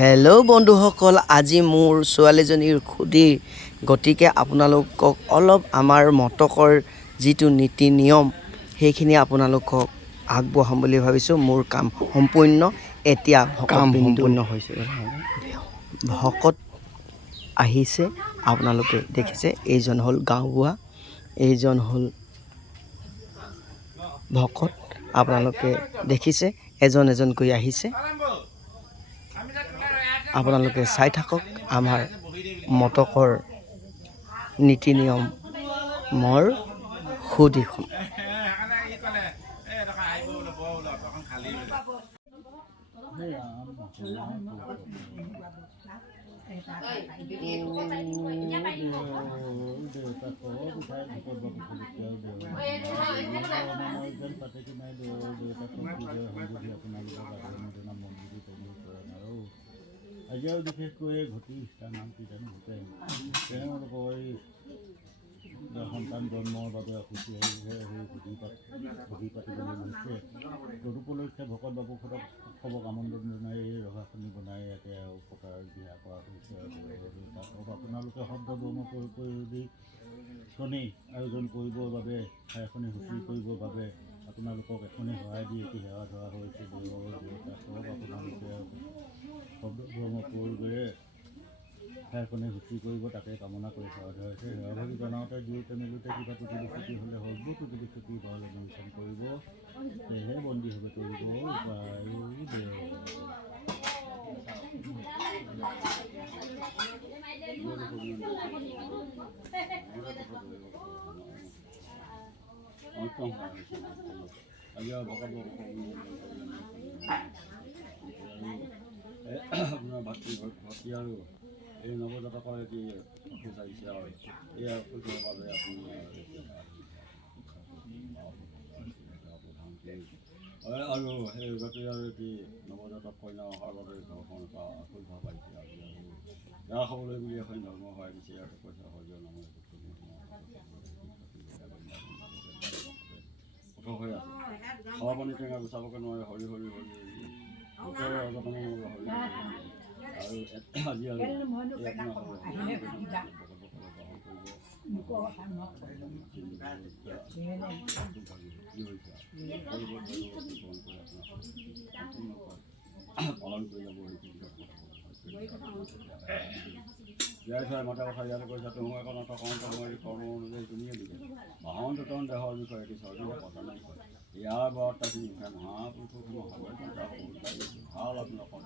Hello' বন্ধুসকল, আজি মোৰ ছোৱালীজনীৰ খুদীৰ, গতিকে আপোনালোকক অলপ আমাৰ মটকৰ যিটো নীতি নিয়ম সেইখিনি আপোনালোকক আগবঢ়াম বুলি ভাবিছোঁ। মোৰ কাম সম্পূৰ্ণ এতিয়া সম্পূৰ্ণ হৈছে। ভকত আহিছে, আপোনালোকে দেখিছে। এইজন হ'ল গাঁওবুঢ়া, এইজন হ'ল ভকত। আপোনালোকে দেখিছে এজন এজনকৈ আহিছে। আপোনালোকে চাই থাকক আমাৰ মটকৰ নীতি নিয়মৰ সুদিখন। আজিও বিশেষকৈ ঘটি নাম কি জানো ভূপেন, তেওঁলোকৰ এই সন্তান জন্মৰ বাবে অসুখী আহিছে, সেই ভোজি পাতিবলৈ লৈছে। তদুপলক্ষে ভকত বাপুহঁতক উৎসৱক আমন্ত্ৰণ জনাই এই ৰভাখনি বনাই ইয়াতে উপকাৰ দিহা কৰা হৈছে। আপোনালোকে শব্দ ব্ৰহ্ম প্ৰয়োগ কৰি যদি শনি আয়োজন কৰিবৰ বাবে ঠাইখনি সুচি কৰিবৰ বাবে আপোনালোকক এখনি সহায় দি এটি সেৱা ধৰা হৈছে। আপোনালোকে শব্দ ব্ৰহ্ম প্ৰয়োগেৰে ঠাইখনি সুচি কৰিব, তাকে কামনা কৰি সেৱা ধৰা হৈছে। সেৱাভাগি জনাওঁতে দিওঁতে মেলোঁতে কিবা টুটুলি চুটি হ'লে হ'ব, টুটুলি চুটি নহ'লে নিৰীক্ষণ কৰিব, সেয়েহে বন্দী হবে কৰিব উপায় আপোনাৰ ভাতৃ আৰু এই নৱজাতকৰ এটি অসুখ আহিছে আৰু এই অসুখৰ বাবে আপুনি আৰু সেই গতিকে আৰু এটি নৱজাতক কইনা অহাৰ বাবে ঘৰখন এটা অসুবিধা পাইছে আৰু বেয়া খাবলৈ বুলি এখন ধৰ্ম সহায় দিছে। ইয়াতে পইচা সহযোগ নামৰ কঠোৰ হৈ আছে। খাৱা পানী টেঙা গুচাবকে নোৱাৰে, হৰি হৰি হৰি আৰু আজি আৰু পালন কৰি যাব। জীয়াই থোৱাই মাতা কথা ইয়াতে কৈছা, তুমি এখন কৰ্ম অনুযায়ী তুমিয়ে দিলে বাহন দুটন দেহৰ বিষয়ে এটি চৰ্দিৰে কথা নাই কয়। ইয়াৰ বৰত তাকি বিষয়ে মহাপুৰুষ ভাল আপোনালোকৰ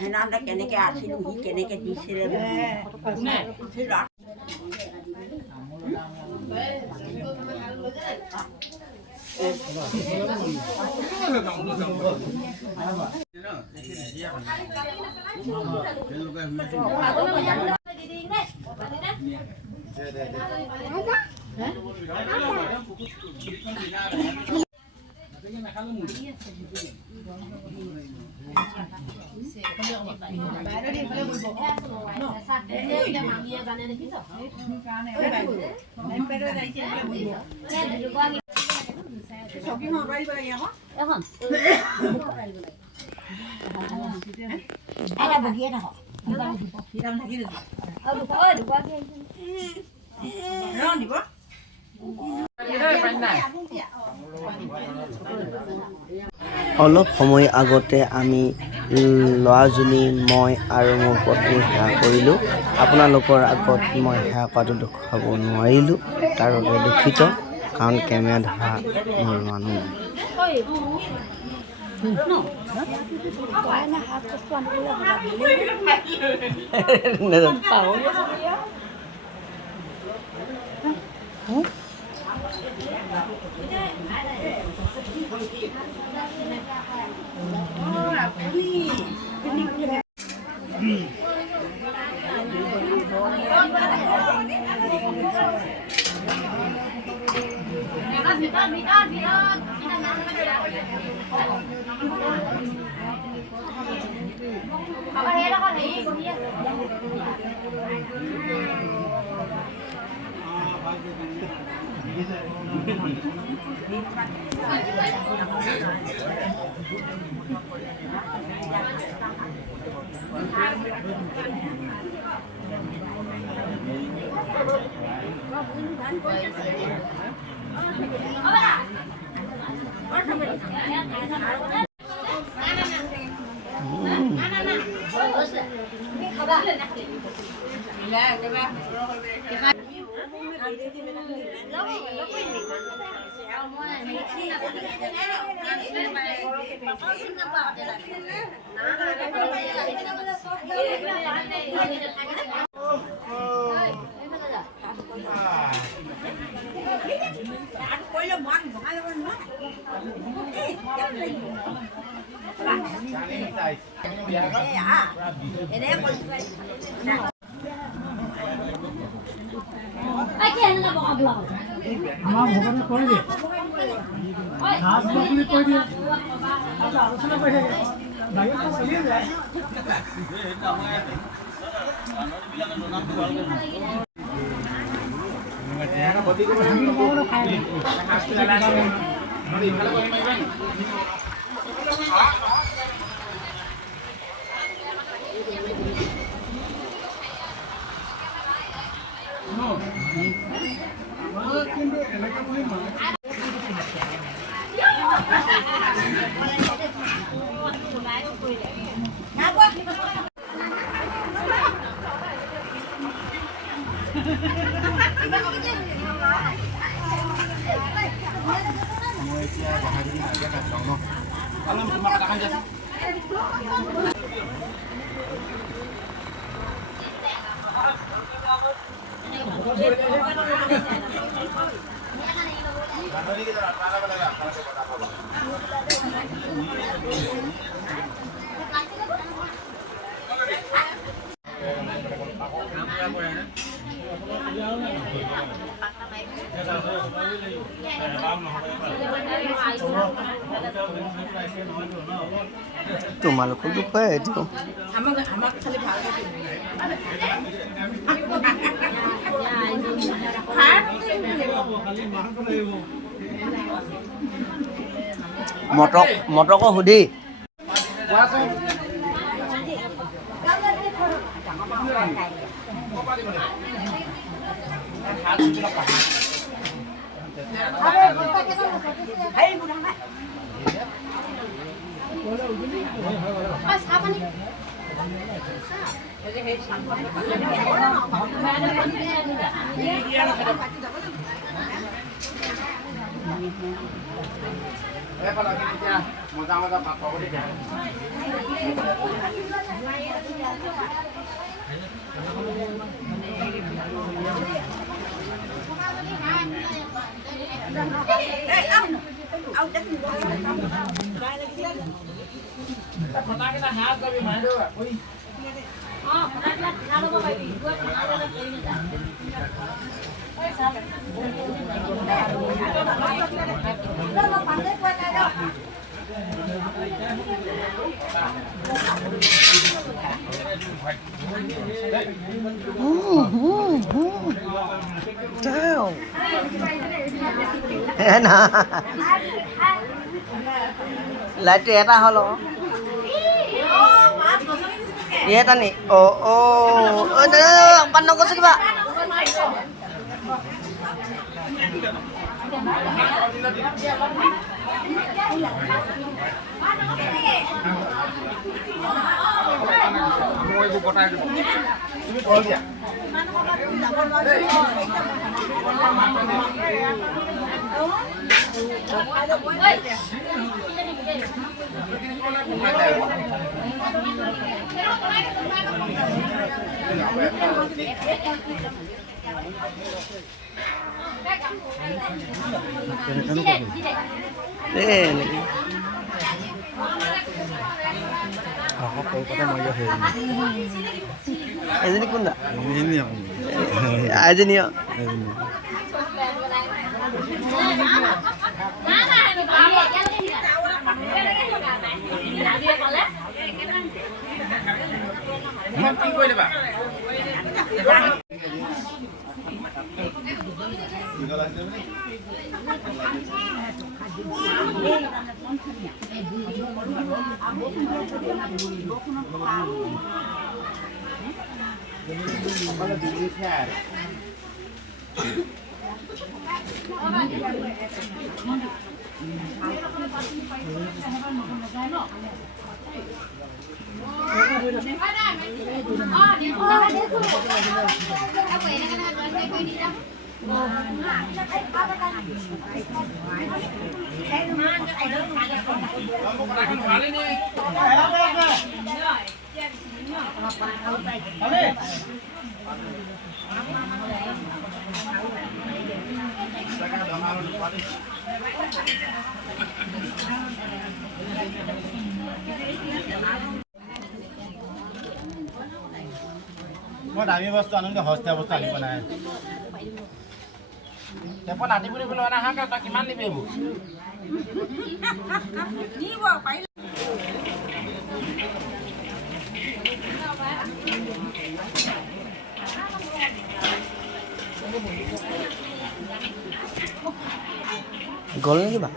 সেনাতে কেনেকে আছিলো, সি কেনেকে দিছিলে অলপ সময় আগতে আমি ল'ৰাজনী, মই আৰু মোৰ পত্নী সেৱা কৰিলোঁ। আপোনালোকৰ আগত মই সেৱা কৰাটো দেখুৱাব নোৱাৰিলোঁ, তাৰ বাবে দুখিত, কাৰণ কেমেৰা ধৰা মোৰ মানুহ কৰিলে মন ভঙাই ল'ব আমাৰ ভগৱানে কৰি দিয়ে সাজ বুলি কৈ দিয়ে আলোচনা কৰি থাকে বাহিৰতো চলিয়ে যায় কিন্তু এনেকে বুলি মানে তোমালোকক দুখুৱাই দিওঁ আমাক খালি মটকো সুধি মজা মজা ভাত খাব দিয়া লাইটটো এটা হ'ল এটা নি পান নকৈছে কিবা মই গোটাই দিব তুমি কল দিয়া এজনী কোন এজনী মই দামী বস্তু আনো সস্তীয়া বস্তু আনিব নাই তেপত আনি বুলি বোলো না হাঁ তই কিমান নিবি এইবোৰ গ'ল নেকি বা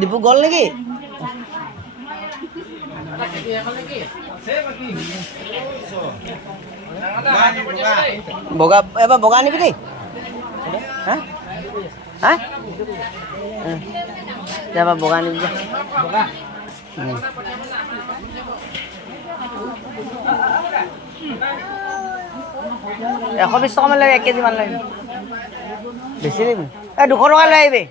ডিপু গ'ল নেকি বগা এবাৰ বগা আনিবি দেই হা হা এবাৰ বগা আনিবি যে 120 টকা মান লাগে 1 কেজি মান লাগে বেছি লাগিব এই 200 টকা লৈ আহিবি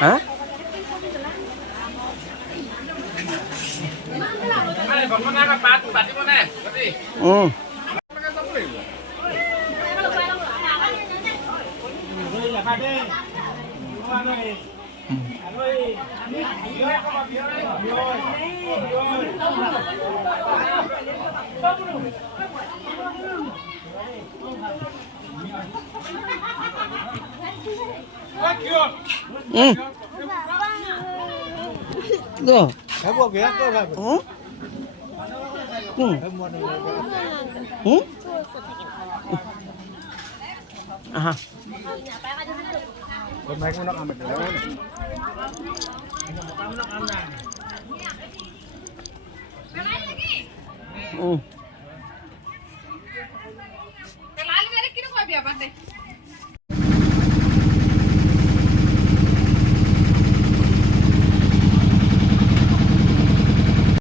হা aha Lalu ada kira kau biar apa